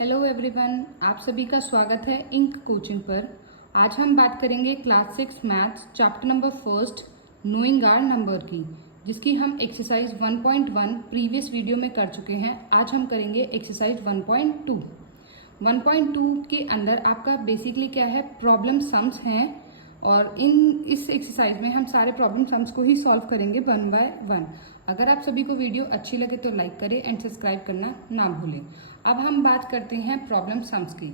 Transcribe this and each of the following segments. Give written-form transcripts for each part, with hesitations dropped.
Hello everyone, आप सभी का स्वागत है इंक कोचिंग पर। आज हम बात करेंगे class 6 maths chapter number first knowing our number की, जिसकी हम एक्सरसाइज 1.1 प्रीवियस वीडियो में कर चुके हैं। आज हम करेंगे एक्सरसाइज 1.2। 1.2 के अंदर आपका बेसिकली क्या है, प्रॉब्लम सम्स हैं और इस एक्सरसाइज में हम सारे प्रॉब्लम सम्स को ही सॉल्व करेंगे 1 बाय 1। अगर आप सभी को वीडियो अच्छी लगे तो लाइक करें एंड सब्सक्राइब करना ना भूलें। अब हम बात करते हैं प्रॉब्लम सम्स की।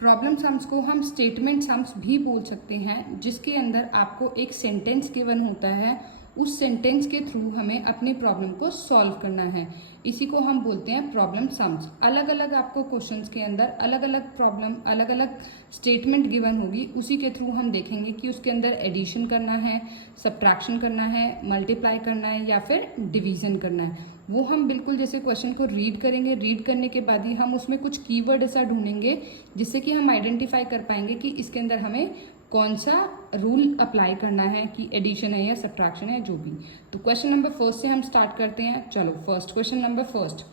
प्रॉब्लम सम्स को हम स्टेटमेंट सम्स भी बोल सकते हैं, जिसके अंदर आपको एक सेंटेंस गिवन होता है, उस सेंटेंस के थ्रू हमें अपने प्रॉब्लम को सॉल्व करना है। इसी को हम बोलते हैं प्रॉब्लम सम्स। अलग अलग आपको क्वेश्चंस के अंदर अलग अलग प्रॉब्लम, अलग अलग स्टेटमेंट गिवन होगी, उसी के थ्रू हम देखेंगे कि उसके अंदर एडिशन करना है, सब्ट्रैक्शन करना है, मल्टीप्लाई करना है या फिर डिवीजन करना है। वो हम बिल्कुल जैसे क्वेश्चन को रीड करेंगे, रीड करने के बाद ही हम उसमें कुछ कीवर्ड ऐसा ढूंढेंगे जिससे कि हम आइडेंटिफाई कर पाएंगे कि इसके अंदर हमें कौन सा रूल अप्लाई करना है, कि एडिशन है या सब्ट्रैक्शन है, जो भी। तो क्वेश्चन नंबर फर्स्ट से हम स्टार्ट करते हैं। चलो first question number first.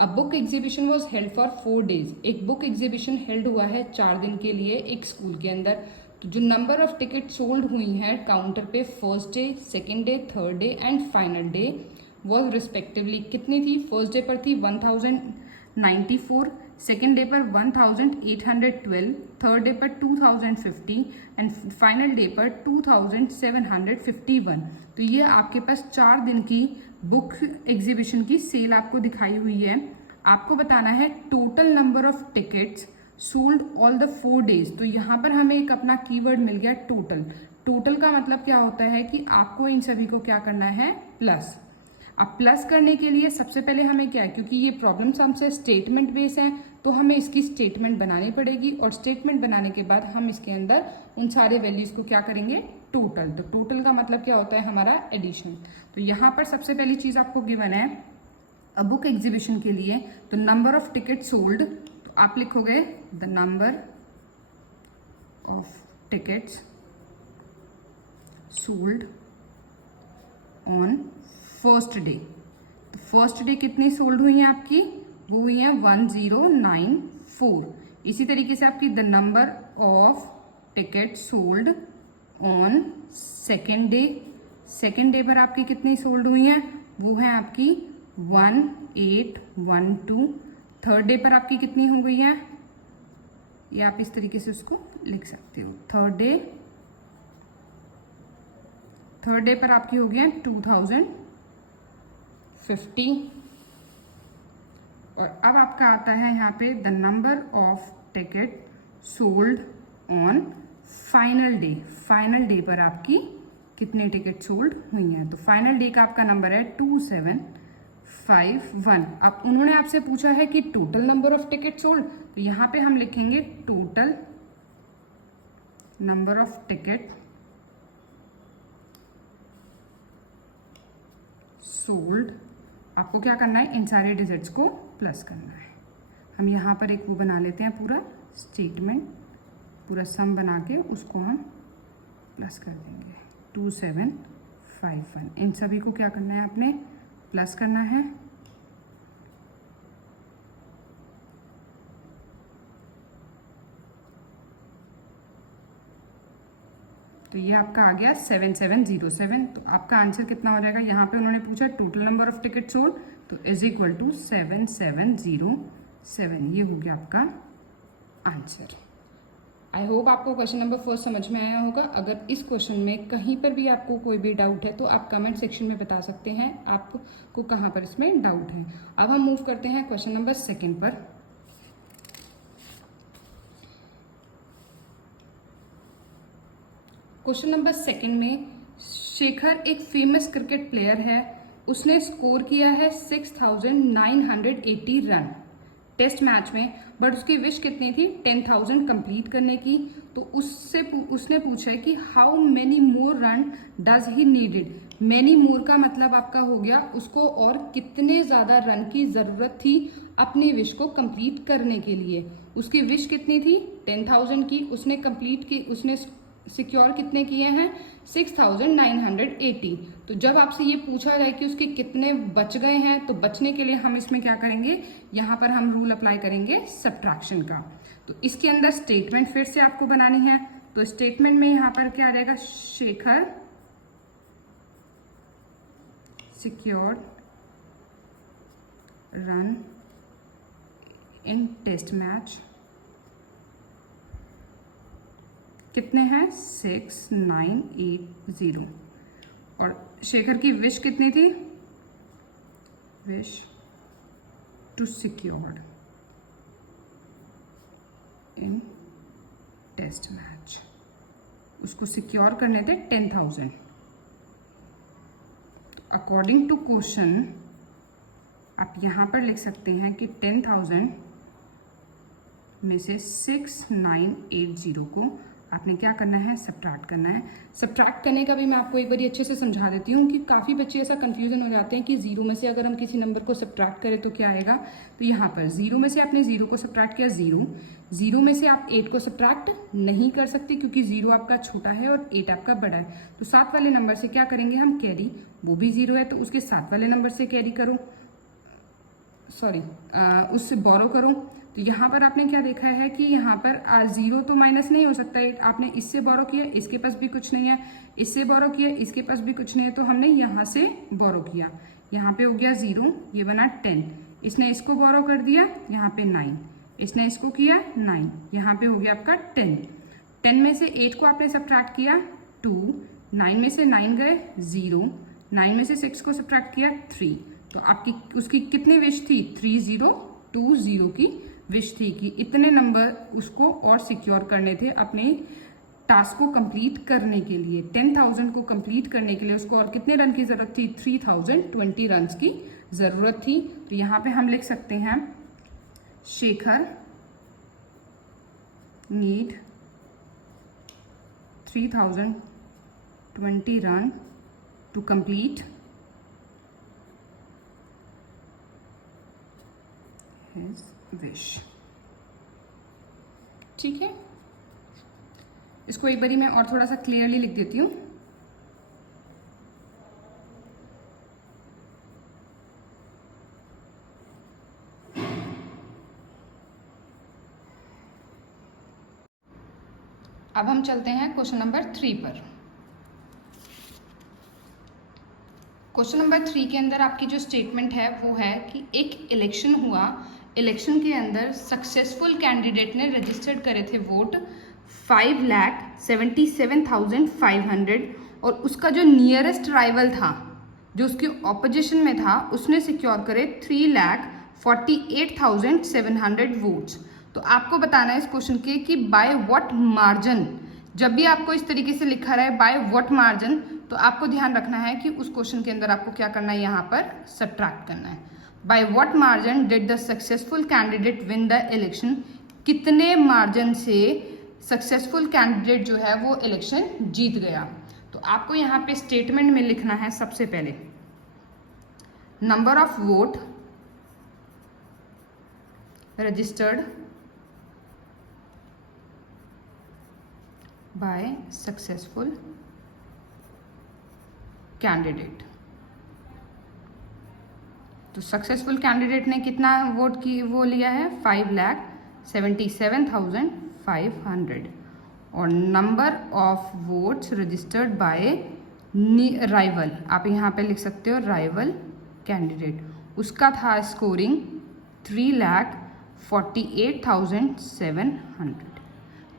A book exhibition was held for 4 days। एक बुक एग्जीबिशन हेल्ड हुआ है 4 दिन के लिए एक स्कूल के अंदर। तो जो नंबर ऑफ टिकट सोल्ड हुई हैं काउंटर पे first day, second day, third day and final day was respectively कितनी थी? फर्स्ट डे पर थी 1094, सेकेंड डे पर 1812, थर्ड डे पर 2050 एंड फाइनल डे पर 2751। तो ये आपके पास 4 दिन की बुक एग्जीबिशन की सेल आपको दिखाई हुई है। आपको बताना है total number of tickets sold all the 4 days। तो यहाँ पर हमें एक अपना कीवर्ड मिल गया टोटल। टोटल का मतलब क्या होता है कि आपको इन सभी को क्या करना है, प्लस। अब प्लस करने के लिए सबसे पहले हमें क्या है, क्योंकि ये प्रॉब्लम सम से स्टेटमेंट बेस है, तो हमें इसकी स्टेटमेंट बनानी पड़ेगी और स्टेटमेंट बनाने के बाद हम इसके अंदर उन सारे वैल्यूज को क्या करेंगे, टोटल। तो टोटल का मतलब क्या होता है, हमारा एडिशन। तो यहाँ पर सबसे पहली चीज आपको गिवन है अ बुक एग्जीबिशन के लिए, तो नंबर ऑफ टिकट सोल्ड, तो आप लिखोगे the number of tickets sold on first day. तो फर्स्ट डे कितनी सोल्ड हुई हैं आपकी, वो हुई हैं 1094। इसी तरीके से आपकी the number of ticket sold on second day, second day पर आपकी कितनी सोल्ड हुई हैं, वो है आपकी 1812। थर्ड डे पर आपकी कितनी हो गई है, ये आप इस तरीके से उसको लिख सकते हो। थर्ड डे पर आपकी हो गया 2050। और अब आपका आता है यहाँ पे the number of ticket sold on final day. Final day पर आपकी कितने टिकट सोल्ड हुई हैं, तो फाइनल डे का आपका नंबर है 2751। अब उन्होंने आपसे पूछा है कि total number of ticket sold, तो यहाँ पे हम लिखेंगे total number of ticket sold. आपको क्या करना है, इन सारे डिजिट्स को प्लस करना है। हम यहाँ पर एक वो बना लेते हैं, पूरा स्टेटमेंट, पूरा सम बना के उसको हम प्लस कर देंगे 2751। इन सभी को क्या करना है, आपने प्लस करना है। तो ये आपका आ गया 7707। तो आपका आंसर कितना हो जाएगा, यहाँ पे उन्होंने पूछा total number of ticket sold, तो इज इक्वल टू 7707। ये हो गया आपका आंसर। आई होप आपको क्वेश्चन नंबर फर्स्ट समझ में आया होगा। अगर इस क्वेश्चन में कहीं पर भी आपको कोई भी डाउट है तो आप कमेंट सेक्शन में बता सकते हैं आपको कहाँ पर इसमें डाउट है। अब हम मूव करते हैं क्वेश्चन नंबर सेकेंड पर। क्वेश्चन नंबर सेकंड में शेखर एक फेमस क्रिकेट प्लेयर है, उसने स्कोर किया है 6980 रन टेस्ट मैच में, बट उसकी विश कितनी थी, 10,000 कंप्लीट करने की। तो उसने पूछा है कि how many more run does he needed. Many more का मतलब आपका हो गया उसको और कितने ज्यादा रन की जरूरत थी अपनी विश को कंप्लीट करने के लिए। उसकी विश कितनी थी, 10,000 की। उसने कंप्लीट की, उसने सिक्योर कितने किए हैं? 6980। तो जब आपसे ये पूछा जाए कि उसके कितने बच गए हैं, तो बचने के लिए हम इसमें क्या करेंगे, यहाँ पर हम रूल अप्लाई करेंगे सब्ट्रैक्शन का। तो इसके अंदर स्टेटमेंट फिर से आपको बनानी है। तो स्टेटमेंट में यहाँ पर क्या आ जाएगा, Shekhar secure run in test match, कितने हैं? 6980। और शेखर की विश कितनी थी? Wish to secure in test match, उसको सिक्योर करने थे 10,000। अकॉर्डिंग टू क्वेश्चन आप यहां पर लिख सकते हैं कि 10,000 में से 6980 को आपने क्या करना है, सब्ट्रैक्ट करना है। सब्ट्रैक्ट करने का भी मैं आपको एक बार अच्छे से समझा देती हूँ कि काफ़ी बच्चे ऐसा कंफ्यूजन हो जाते हैं कि जीरो में से अगर हम किसी नंबर को सब्ट्रैक्ट करें तो क्या आएगा। तो यहाँ पर जीरो में से आपने जीरो को सब्ट्रैक्ट किया, जीरो में से आप 8 को सब्ट्रैक्ट नहीं कर सकते क्योंकि जीरो आपका छोटा है और 8 आपका बड़ा है। तो साथ वाले नंबर से क्या करेंगे हम, कैरी, वो भी जीरो है तो उसके साथ वाले नंबर से कैरी करो, उससे बोरो करो। तो यहाँ पर आपने क्या देखा है कि यहाँ पर जीरो तो माइनस नहीं हो सकता है, आपने इससे बोरो किया, इसके पास भी कुछ नहीं है, इससे बोरो किया, इसके पास भी कुछ नहीं है, तो हमने यहाँ से बोरो किया। यहाँ पे हो गया 0, ये बना 10, इसने इसको बोरो कर दिया, यहाँ पे 9, इसने इसको किया 9, यहाँ पे हो गया आपका 10। 10 में से 8 को आपने सब्ट्रैक्ट किया 2, 9 में से 9 गए 0, 9 में से 6 को सब्ट्रैक्ट किया 3। तो आपकी उसकी कितनी विश थी, 3020 की विश थी कि इतने नंबर उसको और सिक्योर करने थे अपने टास्क को कंप्लीट करने के लिए। 10,000 को कंप्लीट करने के लिए उसको और कितने रन की जरूरत थी, 3020 रन की जरूरत थी। तो यहाँ पे हम लिख सकते हैं Shekhar need 3020 run to complete his wish। ठीक है, इसको एक बारी मैं और थोड़ा सा क्लियरली लिख देती हूं। अब हम चलते हैं क्वेश्चन नंबर 3 पर। क्वेश्चन नंबर 3 के अंदर आपकी जो स्टेटमेंट है वो है कि एक इलेक्शन हुआ, इलेक्शन के अंदर सक्सेसफुल कैंडिडेट ने रजिस्टर्ड करे थे वोट 5,77,500 और उसका जो नियरेस्ट राइवल था, जो उसके ऑपोजिशन में था, उसने सिक्योर करे 3,48,700 वोट्स। तो आपको बताना है इस क्वेश्चन के कि बाय व्हाट मार्जिन, जब भी आपको इस तरीके से लिखा रहा है बाय व्हाट मार्जिन, तो आपको ध्यान रखना है कि उस क्वेश्चन के अंदर आपको क्या करना है, यहाँ पर सब्ट्रैक्ट करना है। By what margin did the successful candidate win the election, कितने मार्जिन से सक्सेसफुल कैंडिडेट जो है वो इलेक्शन जीत गया। तो आपको यहाँ पे स्टेटमेंट में लिखना है सबसे पहले number of vote registered bye successful candidate. तो सक्सेसफुल कैंडिडेट ने कितना वोट की वो लिया है, 5,77,500 और number of votes registered bye rival, आप यहाँ पे लिख सकते हो राइवल कैंडिडेट, उसका था स्कोरिंग 3,48,700।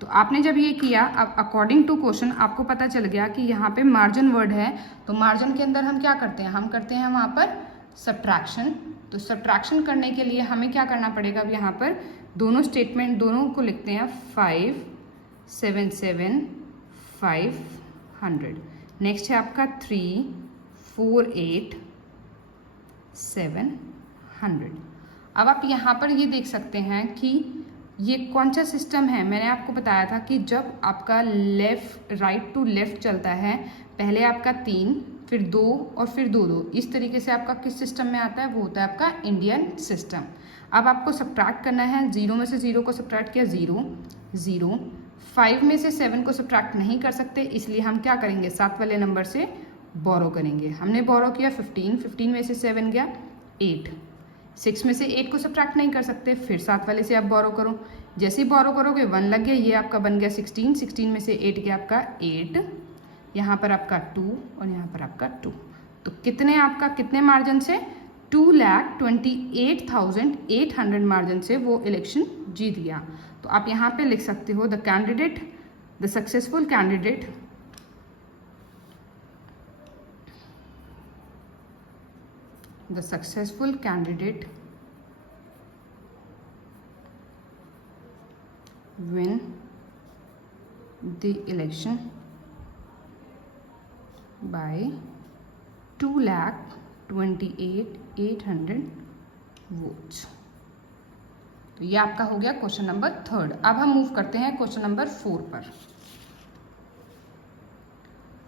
तो आपने जब ये किया, अब अकॉर्डिंग टू क्वेश्चन आपको पता चल गया कि यहाँ पे मार्जिन वर्ड है, तो मार्जिन के अंदर हम क्या करते हैं, हम करते हैं वहाँ पर सब्ट्रैक्शन। तो सब्ट्रैक्शन करने के लिए हमें क्या करना पड़ेगा, अब यहाँ पर दोनों स्टेटमेंट दोनों को लिखते हैं 5,77,500, नेक्स्ट है आपका 3,48,700। अब आप यहाँ पर ये देख सकते हैं कि ये कौन सा सिस्टम है। मैंने आपको बताया था कि जब आपका लेफ्ट राइट टू लेफ्ट चलता है, पहले आपका 3 फिर 2 और फिर 2, इस तरीके से आपका किस सिस्टम में आता है, वो होता है आपका इंडियन सिस्टम। अब आपको सब्ट्रैक्ट करना है, 0 में से 0 को सब्ट्रैक्ट किया 0, 5 में से 7 को सब्ट्रैक्ट नहीं कर सकते, इसलिए हम क्या करेंगे, 7 वाले नंबर से बोरो करेंगे। हमने बोरो किया 15 में से 7 गया 8। 6 में से 8 को सब्ट्रैक्ट नहीं कर सकते, फिर 7 वाले से आप बोरो करो। जैसे ही बोरो करोगे 1 लग गया, ये आपका बन गया 16 में से 8 गया आपका 8, यहाँ पर आपका 2 और यहाँ पर आपका 2। तो कितने मार्जिन से, 2,28,800 मार्जिन से वो इलेक्शन जीत गया। तो आप यहाँ पे लिख सकते हो the successful candidate win the election by 2,28,800 votes. तो ये आपका हो गया क्वेश्चन नंबर 3। अब हम मूव करते हैं क्वेश्चन नंबर 4 पर।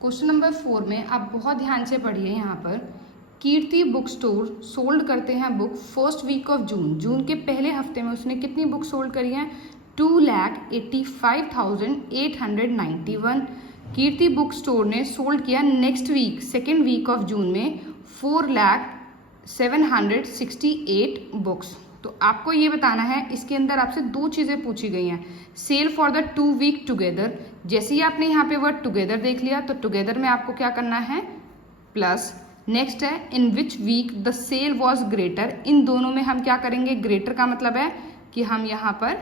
क्वेश्चन नंबर 4 में आप बहुत ध्यान से पढ़िए। यहाँ पर कीर्ति बुक स्टोर सोल्ड करते हैं book first week of June. जून के पहले हफ्ते में उसने कितनी बुक सोल्ड करी हैं, 2,85,891। कीर्ति बुक स्टोर ने सोल्ड किया next week second week of June में 4,768 बुक्स। तो आपको ये बताना है, इसके अंदर आपसे 2 चीज़ें पूछी गई हैं। Sale for the 2 week together, जैसे ही आपने यहाँ पे वर्ड टुगेदर देख लिया तो टुगेदर में आपको क्या करना है, प्लस। नेक्स्ट है in which week the sale was greater. इन दोनों में हम क्या करेंगे, ग्रेटर का मतलब है कि हम यहाँ पर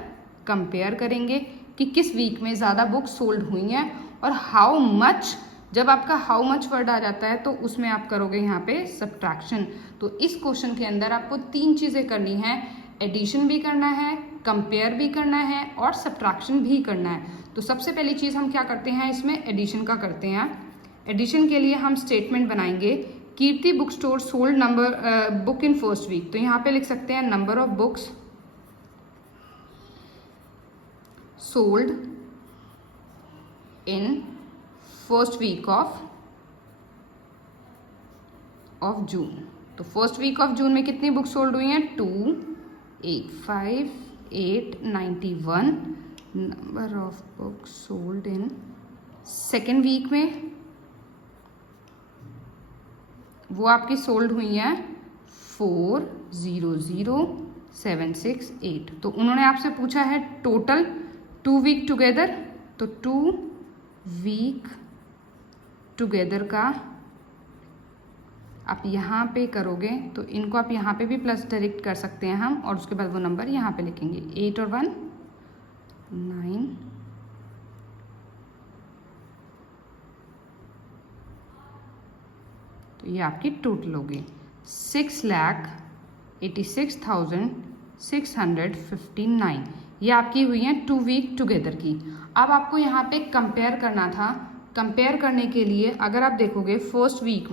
कंपेयर करेंगे कि किस वीक में ज़्यादा बुक सोल्ड हुई हैं। और हाउ मच, जब आपका हाउ मच वर्ड आ जाता है तो उसमें आप करोगे यहाँ पे सब्ट्रैक्शन। तो इस क्वेश्चन के अंदर आपको 3 चीज़ें करनी है, एडिशन भी करना है, कंपेयर भी करना है और सब्ट्रैक्शन भी करना है। तो सबसे पहली चीज़ हम क्या करते हैं, इसमें एडिशन का करते हैं। एडिशन के लिए हम स्टेटमेंट बनाएंगे, Kirti book store sold book in first week. तो यहाँ पे लिख सकते हैं number of books sold in first week of June. तो फर्स्ट वीक ऑफ जून में कितनी बुक सोल्ड हुई हैं, 2,85,891। Number of book sold in second week में वो आपकी सोल्ड हुई हैं 4,00768। तो उन्होंने आपसे पूछा है टोटल 2 वीक टुगेदर, तो 2 वीक टुगेदर का आप यहाँ पे करोगे तो इनको आप यहाँ पे भी प्लस डायरेक्ट कर सकते हैं हम, और उसके बाद वो नंबर यहाँ पे लिखेंगे 8 और 1 9। तो ये आपकी टोटल होगी 6,86,659। ये आपकी हुई हैं 2 वीक टुगेदर की। अब आपको यहाँ पे कंपेयर करना था। कंपेयर करने के लिए अगर आप देखोगे फर्स्ट वीक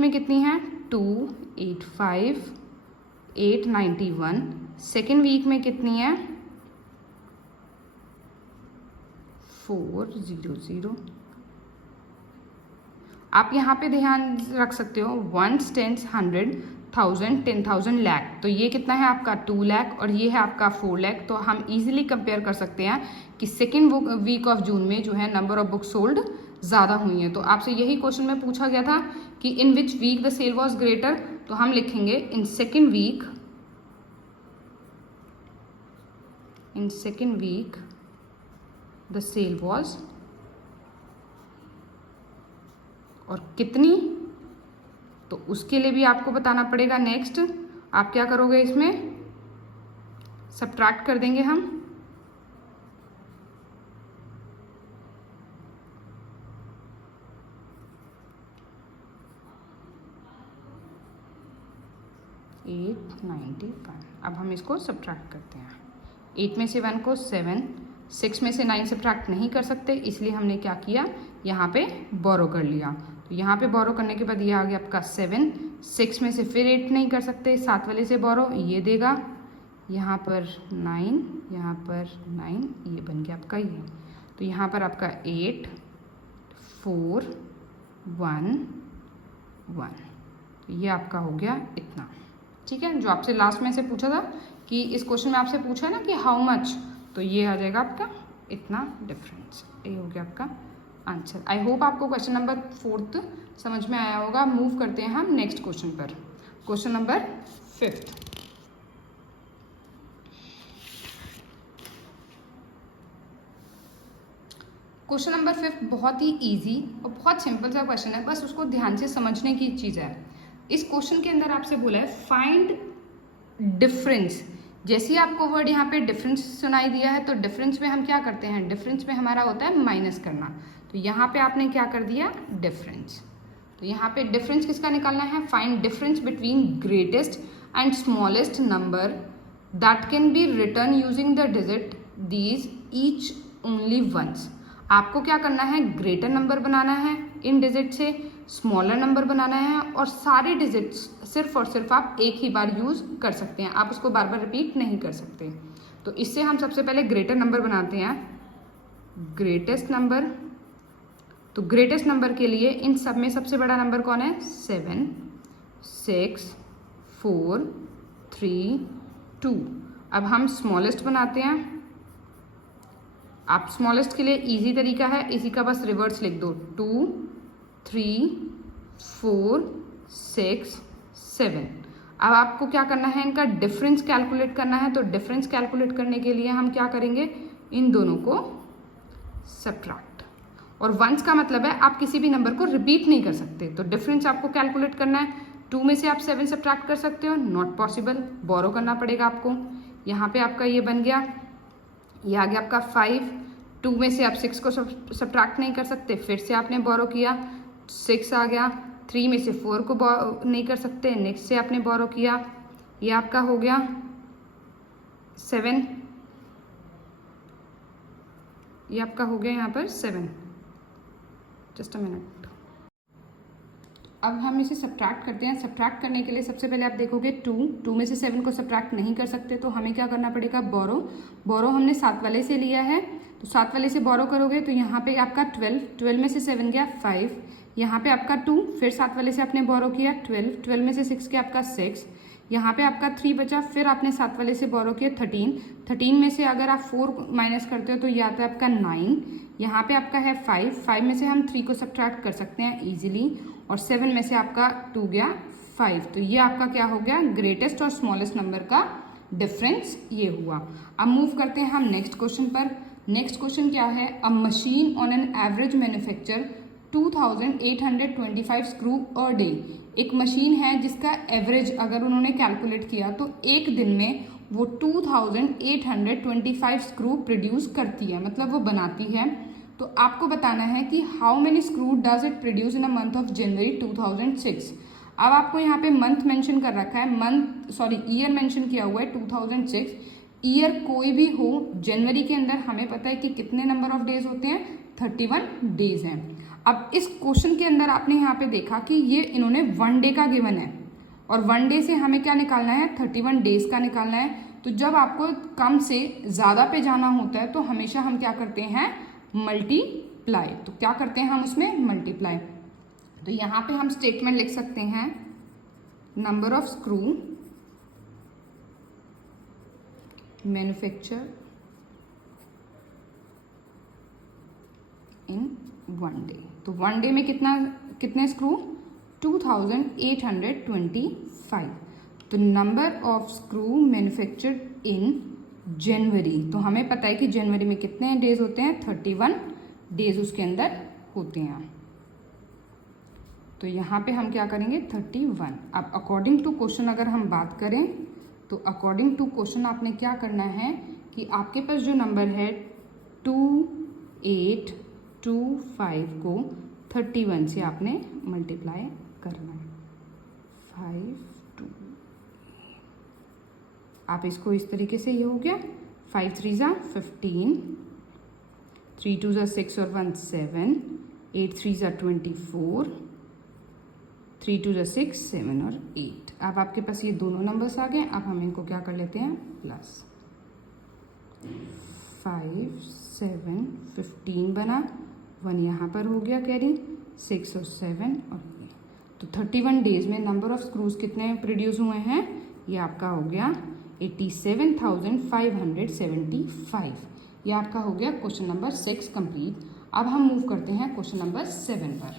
में कितनी हैं, 2,85,891। सेकेंड वीक में कितनी है, 4,000। आप यहाँ पे ध्यान रख सकते हो 1 10 100 1000 10,000 लाख। तो ये कितना है आपका 2 लाख और ये है आपका 4 लाख। तो हम इजीली कंपेयर कर सकते हैं कि सेकेंड वीक ऑफ जून में जो है नंबर ऑफ बुक सोल्ड ज़्यादा हुई हैं। तो आपसे यही क्वेश्चन में पूछा गया था कि in which week the sale was greater. तो हम लिखेंगे in second week the sale was, और कितनी, तो उसके लिए भी आपको बताना पड़ेगा। नेक्स्ट आप क्या करोगे, इसमें सब्ट्रैक्ट कर देंगे हम। अब हम इसको सब्ट्रैक्ट करते हैं। 8 में से 1 को 7, 6 में से 9 सब्ट्रैक्ट नहीं कर सकते, इसलिए हमने क्या किया, यहाँ पे बोरो कर लिया। तो यहाँ पे बोरो करने के बाद ये आ गया आपका 7। 6 में से फिर 8 नहीं कर सकते, 7 वाले से बोरो, ये देगा। यहाँ पर 9, यहाँ पर 9, ये बन गया आपका ये। तो यहाँ पर आपका 8 4 1 1। तो ये आपका हो गया इतना। ठीक है, जो आपसे लास्ट में से पूछा था कि इस क्वेश्चन में आपसे पूछा है ना कि हाउ मच, तो ये आ जाएगा आपका इतना डिफरेंस। ये हो गया आपका आंसर। आई होप आपको क्वेश्चन नंबर 4 समझ में आया होगा। मूव करते हैं हम नेक्स्ट क्वेश्चन पर, क्वेश्चन नंबर 5। क्वेश्चन नंबर 5 बहुत ही इजी और बहुत सिंपल सा क्वेश्चन है, बस उसको ध्यान से समझने की चीज़ है। इस क्वेश्चन के अंदर आपसे बोला है फाइंड डिफरेंस। जैसे ही आपको वर्ड यहाँ पे डिफरेंस सुनाई दिया है तो डिफरेंस में हम क्या करते हैं, डिफरेंस में हमारा होता है माइनस करना। तो यहाँ पे आपने क्या कर दिया, डिफरेंस। तो यहाँ पे डिफरेंस किसका निकालना है, find difference between greatest and smallest number that can be written using the digit these each only once. आपको क्या करना है, ग्रेटर नंबर बनाना है इन डिजिट से, स्मॉलर नंबर बनाना है, और सारे डिजिट्स सिर्फ और सिर्फ आप एक ही बार यूज कर सकते हैं, आप उसको बार बार रिपीट नहीं कर सकते। तो इससे हम सबसे पहले ग्रेटर नंबर बनाते हैं, ग्रेटेस्ट नंबर। तो ग्रेटेस्ट नंबर के लिए इन सब में सबसे बड़ा नंबर कौन है, 7, 6, 4, 3, 2। अब हम स्मॉलेस्ट बनाते हैं। आप स्मॉलेस्ट के लिए इजी तरीका है, इसी का बस रिवर्स लिख दो, 2, 3, 4, 6, 7। अब आपको क्या करना है, इनका डिफरेंस कैलकुलेट करना है। तो डिफरेंस कैलकुलेट करने के लिए हम क्या करेंगे, इन दोनों को सब्ट्रैक्ट। और वंस का मतलब है आप किसी भी नंबर को रिपीट नहीं कर सकते। तो डिफरेंस आपको कैलकुलेट करना है, 2 में से आप 7 सब्ट्रैक्ट कर सकते हो, नॉट पॉसिबल, बोरो करना पड़ेगा आपको। यहाँ पे आपका ये बन गया, ये आ गया आपका 5। 2 में से आप 6 को सब्ट्रैक्ट नहीं कर सकते, फिर से आपने बोरो किया, 6 आ गया। 3 में से 4 को नहीं कर सकते, नेक्स्ट से आपने बोरो किया, ये आपका हो गया 7। ये आपका हो गया यहाँ पर 7। Just a minute. अब हम इसे सब्ट्रैक्ट करते हैं। सब्ट्रैक्ट करने के लिए सबसे पहले आप देखोगे 2 में से 7 को सब्ट्रैक्ट नहीं कर सकते, तो हमें क्या करना पड़ेगा, बोरो हमने 7 वाले से लिया है, तो 7 वाले से बोरो करोगे तो यहाँ पे आपका 12 में से 7 गया 5, यहाँ पे आपका 2, फिर 7 वाले से आपने बोरो किया 12 में से 6 गया आपका 6, यहाँ पे आपका 3 बचा, फिर आपने 7 वाले से बोरो किया 13 में से अगर आप 4 माइनस करते हो तो ये आता है आपका 9, यहाँ पे आपका है 5 में से हम 3 को सब्ट्रैक्ट कर सकते हैं इजीली, और 7 में से आपका 2 गया 5। तो ये आपका क्या हो गया, ग्रेटेस्ट और स्मॉलेस्ट नंबर का डिफरेंस ये हुआ। अब मूव करते हैं हम नेक्स्ट क्वेश्चन पर। नेक्स्ट क्वेश्चन क्या है, अ machine on an average manufacture 2825 screw a day. एक मशीन है जिसका एवरेज अगर उन्होंने कैलकुलेट किया तो एक दिन में वो 2825 स्क्रू प्रोड्यूस करती है, मतलब वो बनाती है। तो आपको बताना है कि how many screw does it produce in a month of January 2006। अब आपको यहाँ पे मंथ मेंशन कर रखा है, ईयर मेंशन किया हुआ है 2006। ईयर कोई भी हो, जनवरी के अंदर हमें पता है कि कितने नंबर ऑफ डेज होते हैं, 31 डेज हैं। अब इस क्वेश्चन के अंदर आपने यहाँ पे देखा कि ये इन्होंने 1 डे का गिवन है, और 1 डे से हमें क्या निकालना है, 31 डेज का निकालना है। तो जब आपको कम से ज़्यादा पे जाना होता है तो हमेशा हम क्या करते हैं, मल्टीप्लाई। तो क्या करते हैं हम उसमें, मल्टीप्लाई। तो यहाँ पे हम स्टेटमेंट लिख सकते हैं, number of screw manufacture in 1 day. तो 1 डे में कितने स्क्रू, 2825। तो number of screw manufactured in January, तो हमें पता है कि जनवरी में कितने डेज होते हैं, 31 डेज उसके अंदर होते हैं। तो यहाँ पे हम क्या करेंगे, 31। अब अकॉर्डिंग टू क्वेश्चन अगर हम बात करें तो अकॉर्डिंग टू क्वेश्चन आपने क्या करना है कि आपके पास जो नंबर है 2825 को 31 से आपने मल्टीप्लाई करना है, 5 2। आप इसको इस तरीके से, ये हो गया 5 3 ज़ा 15, 3 2 ज़ा 6 और 1 7, 8 3 ज़ा 24, 3 2 ज़ा 6 7 और 8। अब आपके पास ये दोनों नंबर्स आ गए। अब हम इनको क्या कर लेते हैं, प्लस 5 7 15 बना, 1 यहाँ पर हो गया कैरी, 6 और 7 और ये। तो 31 डेज में नंबर ऑफ स्क्रूज कितने प्रोड्यूस हुए हैं, ये आपका हो गया 87,575। ये आपका हो गया क्वेश्चन नंबर 6 कंप्लीट। अब हम मूव करते हैं क्वेश्चन नंबर 7 पर।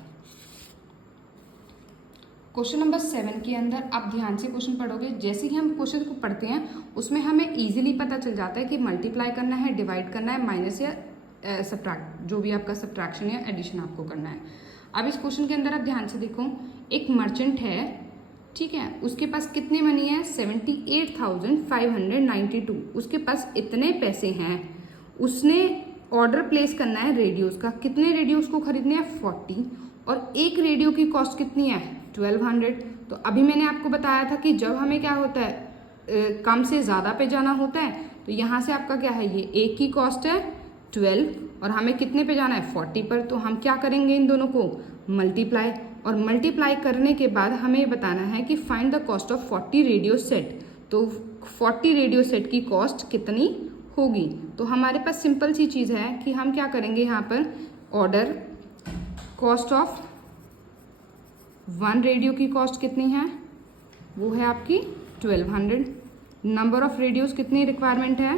क्वेश्चन नंबर 7 के अंदर आप ध्यान से क्वेश्चन पढ़ोगे। जैसे ही हम क्वेश्चन को पढ़ते हैं उसमें हमें इजीली पता चल जाता है कि मल्टीप्लाई करना है, डिवाइड करना है, माइनस या सब्ट्रैक्ट, जो भी आपका सब्ट्रैक्शन या एडिशन आपको करना है। अब इस क्वेश्चन के अंदर आप ध्यान से देखो, एक मर्चेंट है, ठीक है, उसके पास कितने मनी है 78,592। उसके पास इतने पैसे हैं, उसने ऑर्डर प्लेस करना है रेडियोस का। कितने रेडियो उसको खरीदने हैं 40, और एक रेडियो की कॉस्ट कितनी है 1200। तो अभी मैंने आपको बताया था कि जब हमें क्या होता है कम से ज़्यादा पे जाना होता है, तो यहाँ से आपका क्या है, ये एक की कॉस्ट है 12 और हमें कितने पे जाना है 40 पर। तो हम क्या करेंगे, इन दोनों को मल्टीप्लाई, और मल्टीप्लाई करने के बाद हमें बताना है कि find the cost of 40 radio set. तो 40 रेडियो सेट की कॉस्ट कितनी होगी। तो हमारे पास सिंपल सी चीज़ है कि हम क्या करेंगे, यहाँ पर ऑर्डर कॉस्ट ऑफ 1 रेडियो की कॉस्ट कितनी है, वो है आपकी 1200। नंबर ऑफ रेडियोस कितनी रिक्वायरमेंट है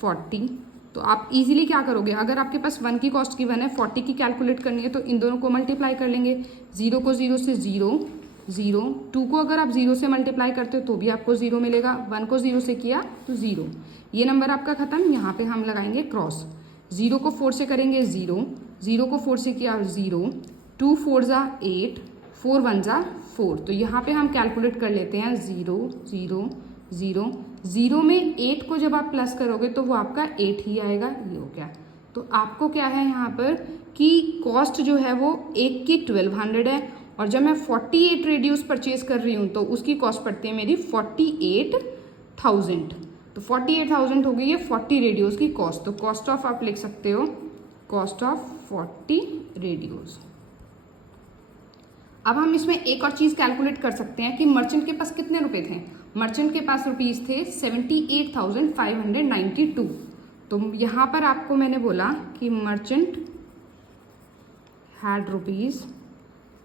40। तो आप इजीली क्या करोगे, अगर आपके पास 1 की कॉस्ट गिवन है, 40 की कैलकुलेट करनी है, तो इन दोनों को मल्टीप्लाई कर लेंगे। 0 को 0 से 0, 0, 2 को अगर आप 0 से मल्टीप्लाई करते हो तो भी आपको 0 मिलेगा, 1 को 0 से किया तो 0। ये नंबर आपका खत्म। यहाँ पे हम लगाएंगे क्रॉस। 0 को 4 से करेंगे 0, 0 को 4 से किया 0, 2 4 जा 8, 4 1 जा 4। तो यहाँ पे हम कैलकुलेट कर लेते हैं 0 0 0। 0 में 8 को जब आप प्लस करोगे तो वो आपका 8 ही आएगा, ये हो गया। तो आपको क्या है यहाँ पर कि कॉस्ट जो है वो एक की 1200 है, और जब मैं 48 रेडियोस परचेज कर रही हूँ तो उसकी कॉस्ट पड़ती है मेरी 48,000। तो 48,000 हो गई है 40 रेडियोस की कॉस्ट। तो कॉस्ट ऑफ आप लिख सकते हो कॉस्ट ऑफ 40 रेडियोस। अब हम इसमें एक और चीज़ कैलकुलेट कर सकते हैं कि मर्चेंट के पास कितने रुपए थे। मर्चेंट के पास रुपीस थे 78,592। तो यहाँ पर आपको मैंने बोला कि merchant had rupees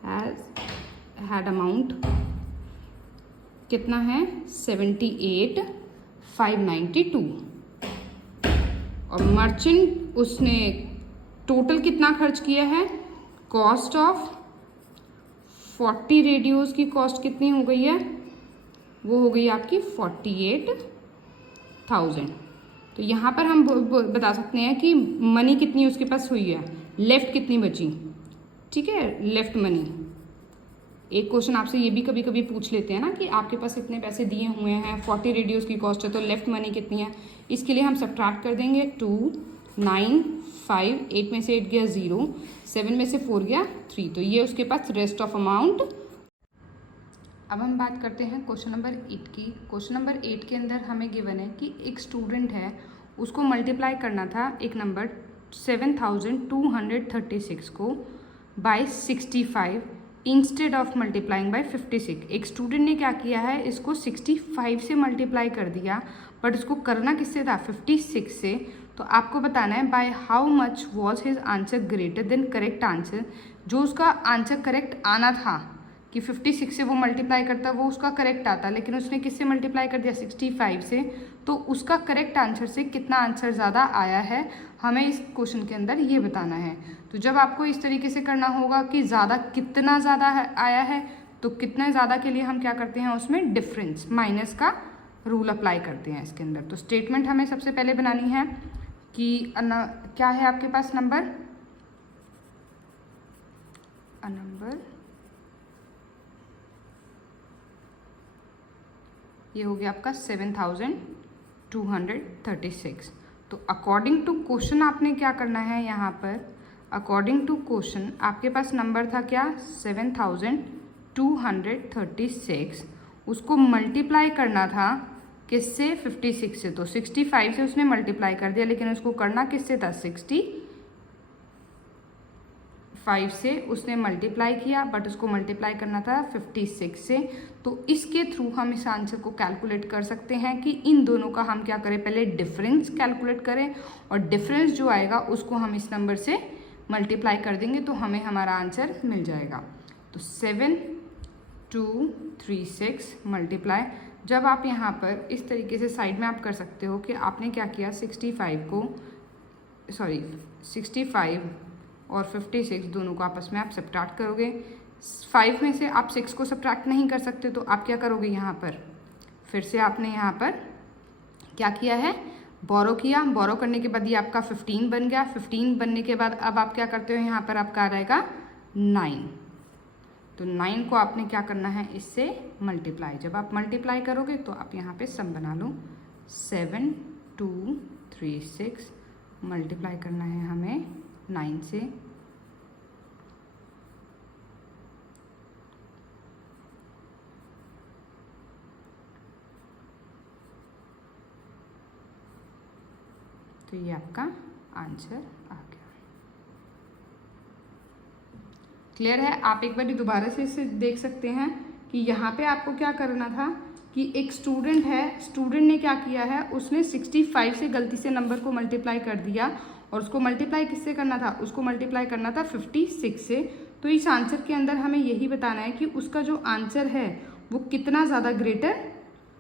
had amount कितना है 78,592, और मर्चेंट उसने टोटल कितना खर्च किया है, कॉस्ट ऑफ 40 रेडियोस की कॉस्ट कितनी हो गई है, वो हो गई आपकी 48,000। तो यहाँ पर हम बता सकते हैं कि मनी कितनी उसके पास हुई है, लेफ्ट कितनी बची, ठीक है, लेफ्ट मनी। एक क्वेश्चन आपसे ये भी कभी कभी पूछ लेते हैं ना कि आपके पास इतने पैसे दिए हुए हैं, 40 रेडियोस की कॉस्ट है, तो लेफ्ट मनी कितनी है। इसके लिए हम सब्ट्रैक्ट कर देंगे 2 9 5, 8 में से 8 गया 0, 7 में से 4 गया 3। तो ये उसके पास रेस्ट ऑफ अमाउंट। अब हम बात करते हैं क्वेश्चन नंबर 8 की। क्वेश्चन नंबर 8 के अंदर हमें गिवन है कि एक स्टूडेंट है, उसको मल्टीप्लाई करना था एक नंबर 7,236 को by 65 instead of multiplying by 56। एक स्टूडेंट ने क्या किया है, इसको 65 से मल्टीप्लाई कर दिया, बट इसको करना किससे था 56 से। तो आपको बताना है by how much was his answer greater than correct answer. जो उसका आंसर करेक्ट आना था कि 56 से वो मल्टीप्लाई करता, वो उसका करेक्ट आता, लेकिन उसने किससे मल्टीप्लाई कर दिया 65 से। तो उसका करेक्ट आंसर से कितना आंसर ज़्यादा आया है, हमें इस क्वेश्चन के अंदर ये बताना है। तो जब आपको इस तरीके से करना होगा कि ज़्यादा कितना ज़्यादा आया है, तो कितना ज़्यादा के लिए हम क्या करते हैं, उसमें डिफरेंस माइनस का रूल अप्लाई करते हैं इसके अंदर। तो स्टेटमेंट हमें सबसे पहले बनानी है कि क्या है आपके पास नंबर, नंबर ये हो गया आपका 7,236। तो अकॉर्डिंग टू क्वेश्चन आपने क्या करना है, यहाँ पर अकॉर्डिंग टू क्वेश्चन आपके पास नंबर था क्या 7,236, उसको मल्टीप्लाई करना था किससे 56 से। तो 65 से उसने मल्टीप्लाई कर दिया, लेकिन उसको करना किससे था 65 से उसने मल्टीप्लाई किया, बट उसको मल्टीप्लाई करना था 56 से। तो इसके थ्रू हम इस आंसर को कैलकुलेट कर सकते हैं कि इन दोनों का हम क्या करें, पहले डिफरेंस कैलकुलेट करें, और डिफरेंस जो आएगा उसको हम इस नंबर से मल्टीप्लाई कर देंगे, तो हमें हमारा आंसर मिल जाएगा। तो 7 236 मल्टीप्लाई, जब आप यहाँ पर इस तरीके से साइड में आप कर सकते हो कि आपने क्या किया 65 और 56 दोनों को आपस में आप सब्ट्रैक्ट करोगे। 5 में से आप 6 को सब्ट्रैक्ट नहीं कर सकते तो आप क्या करोगे, यहाँ पर फिर से आपने यहाँ पर क्या किया है, बोरो किया। बोरो करने के बाद ये आपका 15 बन गया। 15 बनने के बाद अब आप क्या करते हो, यहाँ पर आपका आ रहेगा 9। तो 9 को आपने क्या करना है, इससे मल्टीप्लाई। जब आप मल्टीप्लाई करोगे तो आप यहाँ पे सम बना लो। 7236 मल्टीप्लाई करना है हमें 9 से। तो ये आपका आंसर आ गया। क्लियर है? आप एक बार दोबारा से इसे देख सकते हैं कि यहाँ पे आपको क्या करना था कि एक स्टूडेंट है, स्टूडेंट ने क्या किया है, उसने 65 से गलती से नंबर को मल्टीप्लाई कर दिया और उसको मल्टीप्लाई किससे करना था, उसको मल्टीप्लाई करना था 56 से। तो इस आंसर के अंदर हमें यही बताना है कि उसका जो आंसर है वो कितना ज़्यादा ग्रेटर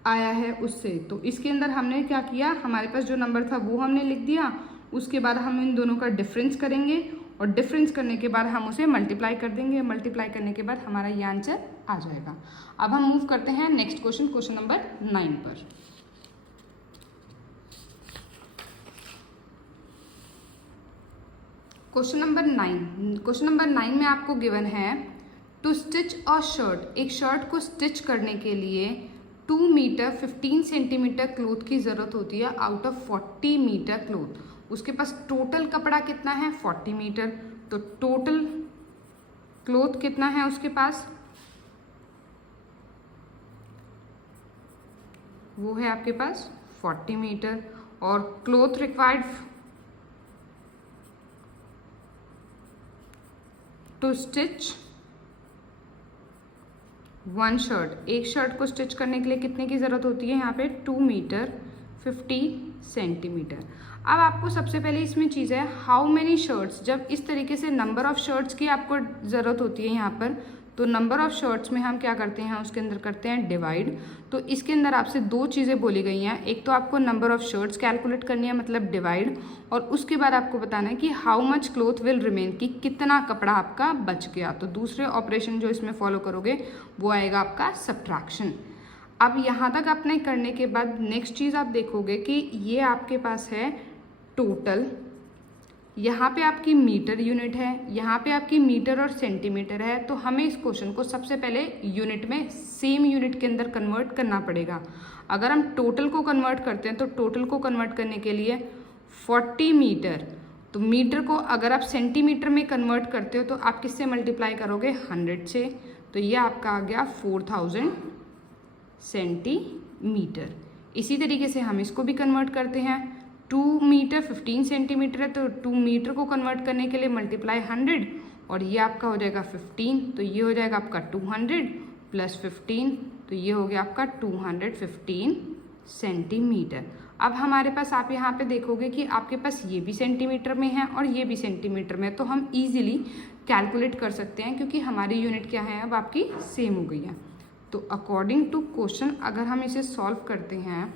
आया है उससे। तो इसके अंदर हमने क्या किया, हमारे पास जो नंबर था वो हमने लिख दिया, उसके बाद हम इन दोनों का डिफरेंस करेंगे और डिफरेंस करने के बाद हम उसे मल्टीप्लाई कर देंगे। मल्टीप्लाई करने के बाद हमारा ये आंसर आ जाएगा। अब हम मूव करते हैं नेक्स्ट क्वेश्चन, क्वेश्चन नंबर 9 पर। क्वेश्चन नंबर 9 में आपको गिवन है टू स्टिच अ शर्ट। एक शर्ट को स्टिच करने के लिए 2 मीटर 15 सेंटीमीटर क्लोथ की ज़रूरत होती है आउट ऑफ 40 मीटर क्लोथ। उसके पास टोटल कपड़ा कितना है, 40 मीटर। तो टोटल क्लोथ कितना है उसके पास, वो है आपके पास 40 मीटर। और cloth required to stitch 1 shirt. एक शर्ट को स्टिच करने के लिए कितने की ज़रूरत होती है, यहाँ पे 2 मीटर 50 सेंटीमीटर। अब आपको सबसे पहले इसमें चीज़ है हाउ मेनी शर्ट्स। जब इस तरीके से नंबर ऑफ़ शर्ट्स की आपको ज़रूरत होती है यहाँ पर, तो नंबर ऑफ़ शर्ट्स में हम क्या करते हैं, उसके अंदर करते हैं डिवाइड। तो इसके अंदर आपसे 2 चीज़ें बोली गई हैं। एक तो आपको नंबर ऑफ़ शर्ट्स कैलकुलेट करनी है, मतलब डिवाइड, और उसके बाद आपको बताना है कि how much cloth will remain, कि कितना कपड़ा आपका बच गया। तो दूसरे ऑपरेशन जो इसमें फॉलो करोगे वो आएगा आपका सब्ट्रैक्शन। अब यहाँ तक आपने करने के बाद नेक्स्ट चीज़ आप देखोगे कि ये आपके पास है टोटल, यहाँ पे आपकी मीटर यूनिट है, यहाँ पे आपकी मीटर और सेंटीमीटर है। तो हमें इस क्वेश्चन को सबसे पहले यूनिट में, सेम यूनिट के अंदर कन्वर्ट करना पड़ेगा। अगर हम टोटल को कन्वर्ट करते हैं तो टोटल को कन्वर्ट करने के लिए 40 मीटर, तो मीटर को अगर आप सेंटीमीटर में कन्वर्ट करते हो तो आप किससे मल्टीप्लाई करोगे, 100 से। तो ये आपका आ गया 4000 सेंटीमीटर। इसी तरीके से हम इसको भी कन्वर्ट करते हैं। 2 मीटर 15 सेंटीमीटर है, तो 2 मीटर को कन्वर्ट करने के लिए मल्टीप्लाई 100, और ये आपका हो जाएगा 15। तो ये हो जाएगा आपका 200 प्लस 15, तो ये हो गया आपका 215 सेंटीमीटर। अब हमारे पास, आप यहाँ पे देखोगे कि आपके पास ये भी सेंटीमीटर में है और ये भी सेंटीमीटर में, तो हम इजीली कैलकुलेट कर सकते हैं क्योंकि हमारी यूनिट क्या है, अब आपकी सेम हो गई है। तो अकॉर्डिंग टू क्वेश्चन अगर हम इसे सॉल्व करते हैं,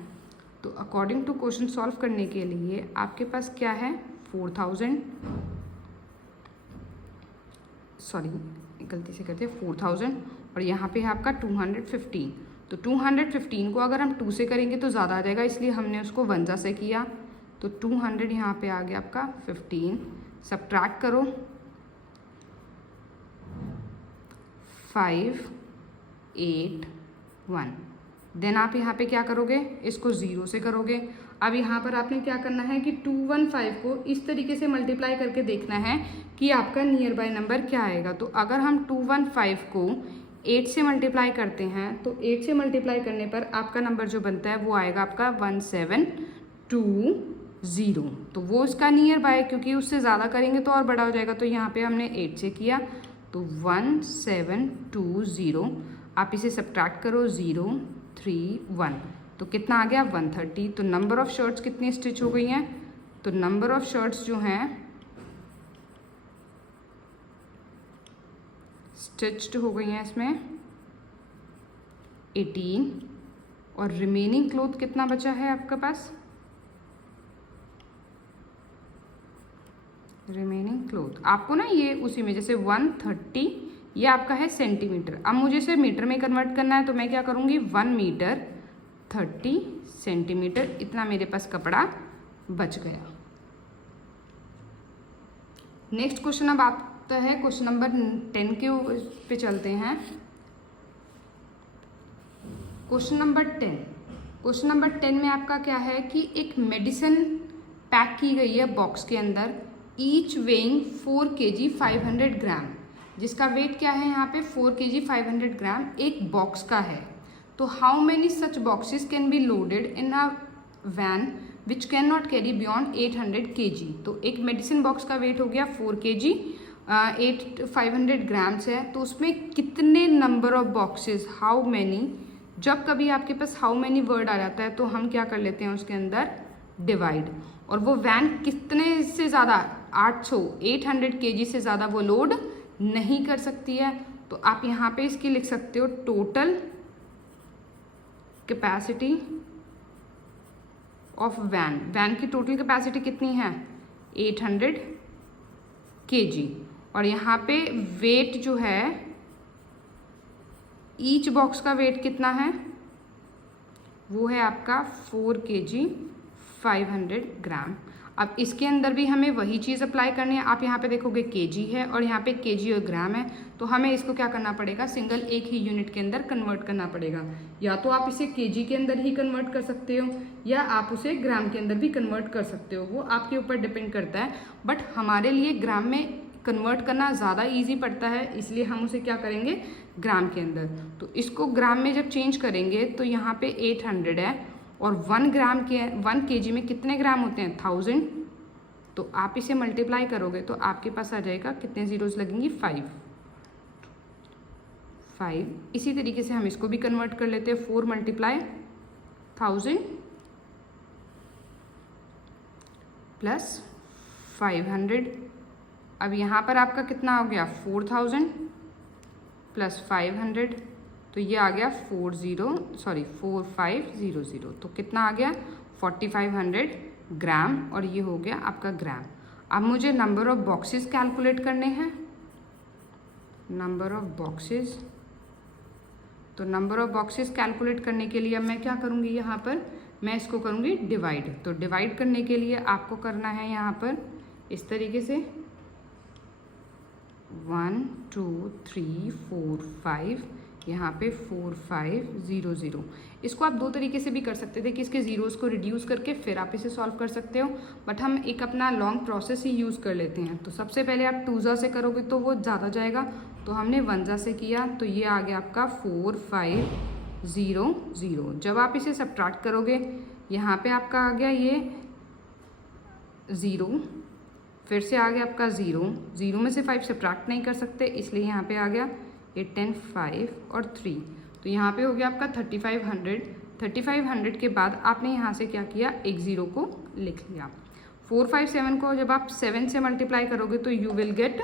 तो अकॉर्डिंग टू क्वेश्चन सॉल्व करने के लिए आपके पास क्या है, 4000, सॉरी गलती से करते हैं 4000, और यहाँ पे है आपका 215। तो 215 को अगर हम 2 से करेंगे तो ज़्यादा आ जाएगा, इसलिए हमने उसको 1 से किया। तो 200 यहाँ पे आ गया आपका 15, सब्ट्रैक्ट करो 5 8 1, देन आप यहाँ पे क्या करोगे, इसको 0 से करोगे। अब यहाँ पर आपने क्या करना है कि 215 को इस तरीके से मल्टीप्लाई करके देखना है कि आपका नियर बाय नंबर क्या आएगा। तो अगर हम 215 को 8 से मल्टीप्लाई करते हैं तो 8 से मल्टीप्लाई करने पर आपका नंबर जो बनता है वो आएगा आपका 1720। तो वो इसका नियर बाय, क्योंकि उससे ज़्यादा करेंगे तो और बड़ा हो जाएगा। तो यहाँ पे हमने 8 से किया तो 1720। आप इसे सब्ट्रैक्ट करो 0 3 1, तो कितना आ गया 130। तो नंबर ऑफ़ शर्ट्स कितनी स्टिच हो गई हैं, तो नंबर ऑफ़ शर्ट्स जो हैं स्टिच्ड हो गई हैं इसमें 18 और रिमेनिंग क्लोथ कितना बचा है आपके पास? रिमेनिंग क्लोथ आपको ना ये उसी में जैसे 130 ये आपका है सेंटीमीटर। अब मुझे इसे मीटर में कन्वर्ट करना है तो मैं क्या करूँगी 1 मीटर 30 सेंटीमीटर इतना मेरे पास कपड़ा बच गया। नेक्स्ट क्वेश्चन अब आता है क्वेश्चन नंबर 10 के पे चलते हैं। क्वेश्चन नंबर 10 में आपका क्या है कि एक मेडिसिन पैक की गई है बॉक्स के अंदर, ईच वेइंग 4 kg 500 ग्राम, जिसका वेट क्या है यहाँ पे 4 kg 500 ग्राम एक बॉक्स का है। तो how many such boxes can be loaded in a van which can not carry beyond 800 kg। तो एक मेडिसिन बॉक्स का वेट हो गया 4 kg 500 ग्राम्स है, तो उसमें कितने number of boxes, how many, जब कभी आपके पास हाउ मैनी वर्ड आ जाता है तो हम क्या कर लेते हैं उसके अंदर डिवाइड। और वो वैन कितने से ज़्यादा 800 kg से ज़्यादा वो लोड नहीं कर सकती है। तो आप यहाँ पे इसकी लिख सकते हो टोटल कैपेसिटी ऑफ वैन की टोटल कैपेसिटी कितनी है 800 kg। और यहाँ पे वेट जो है ईच बॉक्स का वेट कितना है वो है आपका 4 kg 500 ग्राम। अब इसके अंदर भी हमें वही चीज़ अप्लाई करनी है। आप यहाँ पे देखोगे केजी है और यहाँ पे केजी और ग्राम है, तो हमें इसको क्या करना पड़ेगा सिंगल एक ही यूनिट के अंदर कन्वर्ट करना पड़ेगा। या तो आप इसे केजी के अंदर ही कन्वर्ट कर सकते हो या आप उसे ग्राम के अंदर भी कन्वर्ट कर सकते हो, वो आपके ऊपर डिपेंड करता है। बट हमारे लिए ग्राम में कन्वर्ट करना ज़्यादा ईजी पड़ता है, इसलिए हम उसे क्या करेंगे ग्राम के अंदर। तो इसको ग्राम में जब चेंज करेंगे तो यहाँ पे 800 है और 1 kg में कितने ग्राम होते हैं 1000। तो आप इसे मल्टीप्लाई करोगे तो आपके पास आ जाएगा कितने जीरोस लगेंगी 5। इसी तरीके से हम इसको भी कन्वर्ट कर लेते हैं 4 × 1000 प्लस 500। अब यहाँ पर आपका कितना हो गया 4000 प्लस 500, तो ये आ गया 4500। तो कितना आ गया 4500 ग्राम और ये हो गया आपका ग्राम। अब मुझे नंबर ऑफ बॉक्सेस कैलकुलेट करने हैं। नंबर ऑफ बॉक्सेस, तो नंबर ऑफ बॉक्सेस कैलकुलेट करने के लिए अब मैं क्या करूँगी यहाँ पर मैं इसको करूँगी डिवाइड। तो डिवाइड करने के लिए आपको करना है यहाँ पर इस तरीके से 1 2 3 4 5, यहाँ पे 4 5 0 0। इसको आप दो तरीके से भी कर सकते थे कि इसके ज़ीरोज़ को रिड्यूस करके फिर आप इसे सॉल्व कर सकते हो, बट हम एक अपना लॉन्ग प्रोसेस ही यूज़ कर लेते हैं। तो सबसे पहले आप 2 से करोगे तो वो ज़्यादा जाएगा, तो हमने 1 से किया, तो ये आ गया आपका 4 5 0 0। जब आप इसे सब्ट्रैक्ट करोगे यहाँ पे आपका आ गया ये 0, फिर से आ गया आपका 0 में से 5 सब्ट्रैक्ट नहीं कर सकते, इसलिए यहाँ पे आ गया ये 10 5 और 3, तो यहाँ पे हो गया आपका 3500 के बाद आपने यहाँ से क्या किया एक 0 को लिख लिया। 4 5 7 को जब आप 7 से मल्टीप्लाई करोगे तो you will get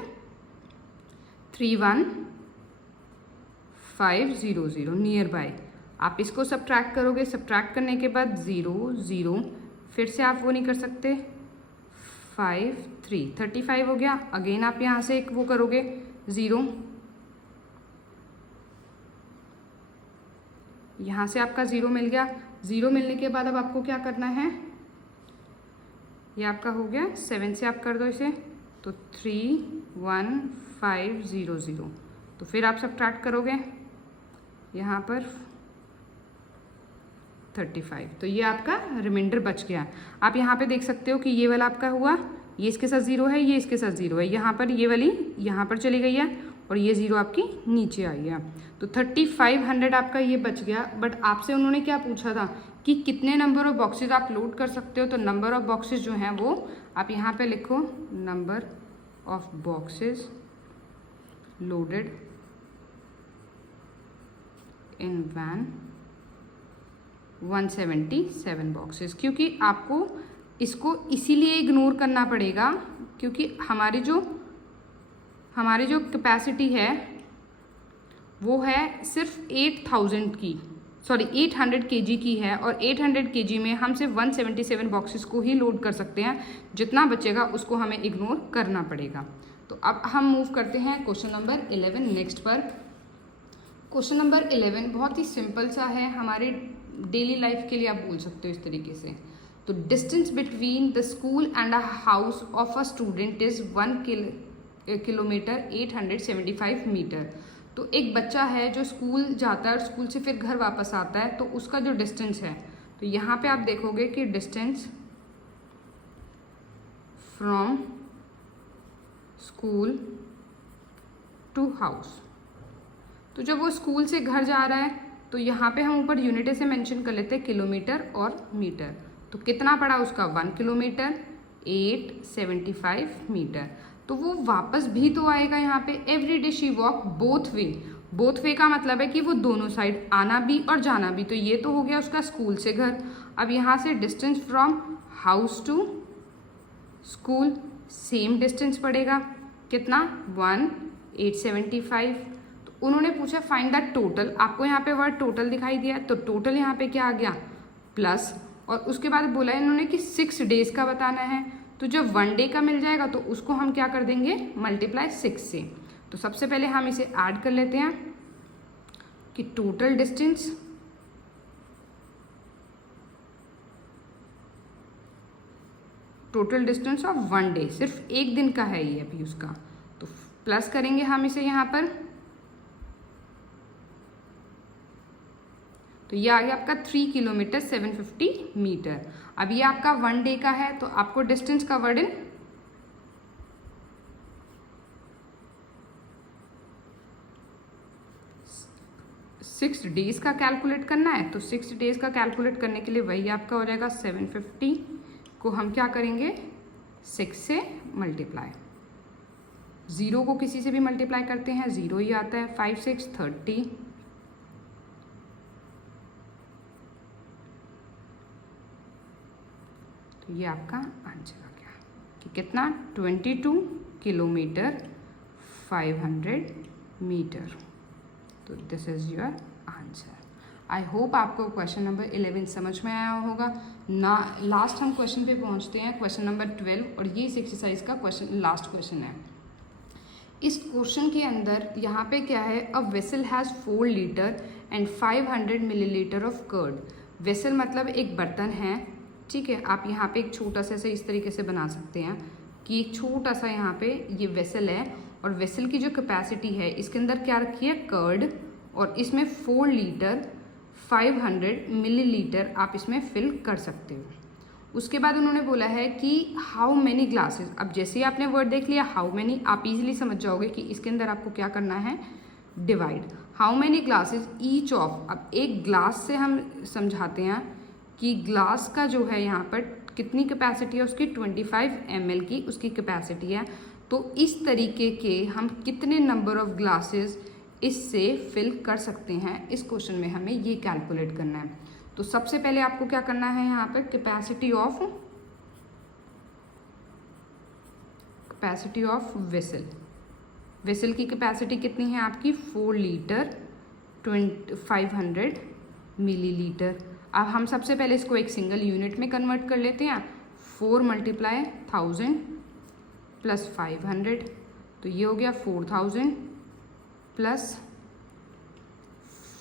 31500 near by. आप इसको सब्ट्रैक्ट करोगे, सब्ट्रैक्ट करने के बाद 0 0, फिर से आप वो नहीं कर सकते 5 3 35 हो गया। अगेन आप यहाँ से एक वो करोगे 0, यहाँ से आपका 0 मिल गया। 0 मिलने के बाद अब आपको क्या करना है, ये आपका हो गया 7 से आप कर दो इसे, तो 31500, तो फिर आप सब्ट्रैक्ट करोगे यहाँ पर 35, तो ये आपका रिमाइंडर बच गया। आप यहाँ पे देख सकते हो कि ये वाला आपका हुआ, ये इसके साथ 0 है, ये इसके साथ 0 है, यहाँ पर ये वाली यहाँ पर चली गई है और ये 0 आपकी नीचे आई है, तो 3500 आपका ये बच गया। बट आपसे उन्होंने क्या पूछा था कि कितने नंबर ऑफ बॉक्सेस आप लोड कर सकते हो, तो नंबर ऑफ बॉक्सेस जो हैं वो आप यहाँ पे लिखो number of boxes loaded in van 177 boxes, क्योंकि आपको इसको इसीलिए इग्नोर करना पड़ेगा क्योंकि हमारी जो कैपेसिटी है वो है सिर्फ 8000 की, 800 केजी की है और 800 केजी में हम सिर्फ 177 बॉक्सेस को ही लोड कर सकते हैं, जितना बचेगा उसको हमें इग्नोर करना पड़ेगा। तो अब हम मूव करते हैं क्वेश्चन नंबर 11 नेक्स्ट पर। क्वेश्चन नंबर 11 बहुत ही सिंपल सा है, हमारे डेली लाइफ के लिए आप बोल सकते हो इस तरीके से। तो distance between the school and a house of a student is 1 kilometre 875 metre. तो एक बच्चा है जो स्कूल जाता है और स्कूल से फिर घर वापस आता है, तो उसका जो डिस्टेंस है, तो यहाँ पे आप देखोगे कि distance from school to house, तो जब वो स्कूल से घर जा रहा है तो यहाँ पे हम ऊपर यूनिट से मेंशन कर लेते हैं किलोमीटर और मीटर। तो कितना पड़ा उसका 1 किलोमीटर 875 मीटर। तो वो वापस भी तो आएगा यहाँ पे। Every day she walk both way. Both way का मतलब है कि वो दोनों साइड आना भी और जाना भी। तो ये तो हो गया उसका स्कूल से घर। अब यहाँ से distance from house to school same distance पड़ेगा, कितना 1875। तो उन्होंने पूछा फाइंड द टोटल। आपको यहाँ पे वर्ड टोटल दिखाई दिया, तो टोटल यहाँ पे क्या आ गया प्लस, और उसके बाद बोला इन्होंने कि 6 डेज का बताना है। तो जब 1 डे का मिल जाएगा तो उसको हम क्या कर देंगे मल्टीप्लाई 6 से। तो सबसे पहले हम इसे ऐड कर लेते हैं कि टोटल डिस्टेंस ऑफ 1 डे, सिर्फ एक दिन का है ये अभी उसका। तो प्लस करेंगे हम इसे यहाँ पर, तो ये आ गया आपका 3 किलोमीटर 750 मीटर। अब ये आपका 1 डे का है, तो आपको डिस्टेंस कवर्ड इन 6 डेज का कैलकुलेट करना है। तो 6 डेज का कैलकुलेट करने के लिए वही आपका हो जाएगा 750 को हम क्या करेंगे 6 से मल्टीप्लाई। 0 को किसी से भी मल्टीप्लाई करते हैं 0 ही आता है। 5 6 30, तो ये आपका आंसर आ गया कि कितना 22 किलोमीटर 500 मीटर। तो this is your answer. I hope आपको क्वेश्चन नंबर 11 समझ में आया होगा ना। लास्ट हम क्वेश्चन पे पहुंचते हैं, क्वेश्चन नंबर 12, और ये इस एक्सरसाइज का लास्ट क्वेश्चन है। इस क्वेश्चन के अंदर यहाँ पे क्या है, a vessel has 4 litre and 500 millilitre of curd. Vessel मतलब एक बर्तन है, ठीक है। आप यहाँ पे एक छोटा सा इस तरीके से बना सकते हैं कि एक छोटा सा यहाँ पे ये वेसल है, और वेसल की जो कैपेसिटी है इसके अंदर क्या रखी है कर्ड, और इसमें 4 लीटर 500 मिलीलीटर आप इसमें फिल कर सकते हो। उसके बाद उन्होंने बोला है कि हाउ मैनी ग्लासेस। अब जैसे ही आपने वर्ड देख लिया हाउ मैनी, आप इजीली समझ जाओगे कि इसके अंदर आपको क्या करना है divide. How many glasses each of. अब एक ग्लास से हम समझाते हैं कि ग्लास का जो है यहाँ पर कितनी कैपेसिटी है उसकी 25 ml की उसकी कैपेसिटी है। तो इस तरीके के हम कितने नंबर ऑफ ग्लासेस इससे फिल कर सकते हैं, इस क्वेश्चन में हमें ये कैलकुलेट करना है। तो सबसे पहले आपको क्या करना है यहाँ पर कैपेसिटी ऑफ वेसल। वेसल की कैपेसिटी कितनी है आपकी 4 लीटर 500 मिलीलीटर। अब हम सबसे पहले इसको एक सिंगल यूनिट में कन्वर्ट कर लेते हैं। 4 × 1000 प्लस 500, तो ये हो गया 4000 प्लस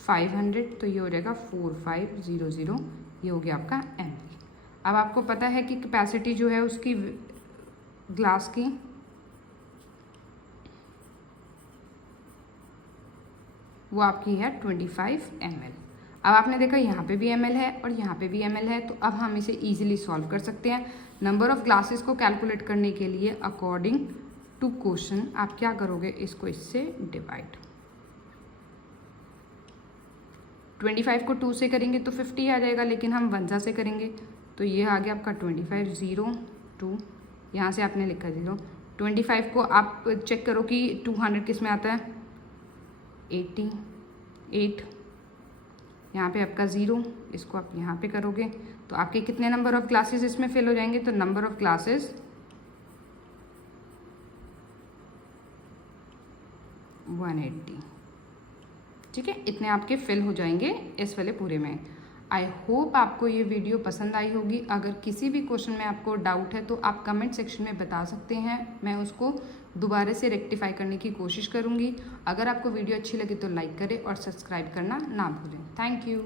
500, तो ये हो जाएगा 4500, ये हो गया आपका ml। अब आपको पता है कि कैपेसिटी जो है उसकी ग्लास की वो आपकी है 25 ml। अब आपने देखा यहाँ पे भी ml है और यहाँ पे भी ml है, तो अब हम इसे इजीली सॉल्व कर सकते हैं। नंबर ऑफ ग्लासेस को कैलकुलेट करने के लिए अकॉर्डिंग टू क्वेश्चन आप क्या करोगे, इसको इससे डिवाइड। 25 को 2 से करेंगे तो 50 आ जाएगा, लेकिन हम 1 से करेंगे तो ये आ गया आपका 25 0 2, यहाँ से आपने लिखा 0। 25 को आप चेक करो कि 200 किस में आता है 88, यहाँ पे आपका 0, इसको आप यहाँ पे करोगे तो आपके कितने नंबर ऑफ ग्लासेस इसमें फिल हो जाएंगे, तो नंबर ऑफ ग्लासेस 180, ठीक है, इतने आपके फिल हो जाएंगे इस वाले पूरे में। आई होप आपको ये वीडियो पसंद आई होगी। अगर किसी भी क्वेश्चन में आपको डाउट है तो आप कमेंट सेक्शन में बता सकते हैं, मैं उसको दोबारा से रेक्टिफाई करने की कोशिश करूँगी। अगर आपको वीडियो अच्छी लगे तो लाइक करें और सब्सक्राइब करना ना भूलें। Thank you.